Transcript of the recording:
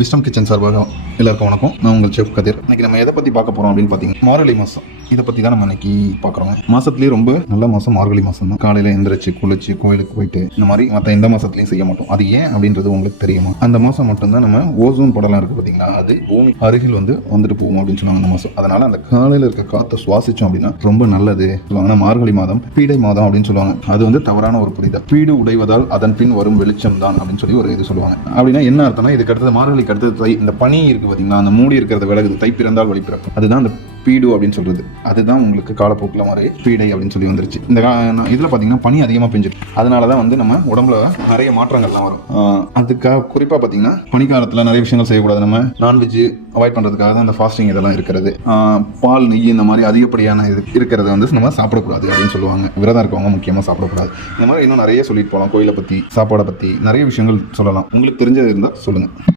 Wisdom kitchen சார்பாக எல்லாருக்கும் வணக்கம். நான் உங்கள் செஃப் கதிர். இன்னைக்கு நம்ம எதை பற்றி பார்க்க போகிறோம் அப்படின்னு பார்த்தீங்கன்னா மார்கழி மாதம். இதை பற்றி தான் நம்ம இன்னைக்கு பார்க்குறோம். மாதத்துலேயே ரொம்ப நல்ல மாதம் மார்கழி மாதம் தான். காலையில் எந்திரிச்சு குளிச்சு கோயிலுக்கு போயிட்டு இந்த மாதிரி மற்ற எந்த மாதத்துலையும் செய்ய மாட்டோம். அது ஏன் அப்படின்றது உங்களுக்கு தெரியுமா? அந்த மாதம் மட்டும்தான் நம்ம ஓசோன் படலாம் இருக்குது பார்த்தீங்களா, அது பூமி அருகில் வந்துட்டு போகும் அப்படின்னு சொல்லுவாங்க அந்த மாதம். அதனால அந்த காலையில் இருக்க காற்றை சுவாசிச்சோம் அப்படின்னா ரொம்ப நல்லது சொல்லுவாங்க. மார்கழி மாதம் பீடை மாதம் அப்படின்னு சொல்லுவாங்க. அது தவறான ஒரு புரிதல். பீடு உடைவதால் அதன் பின் வரும் வெளிச்சம் தான் அப்படின்னு சொல்லி ஒரு இது சொல்லுவாங்க. அப்படின்னா என்ன அர்த்தம்னா, இதுக்கு அடுத்தது மார்கழிக்கு அடுத்தது தை. இந்த பனி இருக்கு பார்த்தீங்களா, அந்த மூடி இருக்கிறத விலகுது. தை பிறந்தால் வழி பிறப்பு. அதுதான் அந்த பீடு அப்படின்னு சொல்றது. அதுதான் உங்களுக்கு காலப்போக்கில் மாதிரி பீடை அப்படின்னு சொல்லி வந்துருச்சு. இந்த இதில் பார்த்தீங்கன்னா பனி அதிகமாக பெஞ்சிருக்கு. அதனால தான் நம்ம உடம்புல நிறைய மாற்றங்கள்லாம் வரும். அதுக்காக குறிப்பாக பார்த்தீங்கன்னா பனிக்காலத்தில் நிறைய விஷயங்கள் செய்யக்கூடாது. நம்ம நான்வெஜ் அவாய்ட் பண்ணுறதுக்காக தான் இந்த ஃபாஸ்டிங் இதெல்லாம் இருக்கிறது. பால் நெய் இந்த மாதிரி அதிகப்படியான இது இருக்கிறத நம்ம சாப்பிடக்கூடாது அப்படின்னு சொல்லுவாங்க. விரதம் இருக்கவங்க முக்கியமாக சாப்பிடக்கூடாது. இந்த மாதிரி இன்னும் நிறைய சொல்லிட்டு போகலாம். கோயிலை பற்றி, சாப்பாடை பற்றி நிறைய விஷயங்கள் சொல்லலாம். உங்களுக்கு தெரிஞ்சது இருந்தால் சொல்லுங்கள்.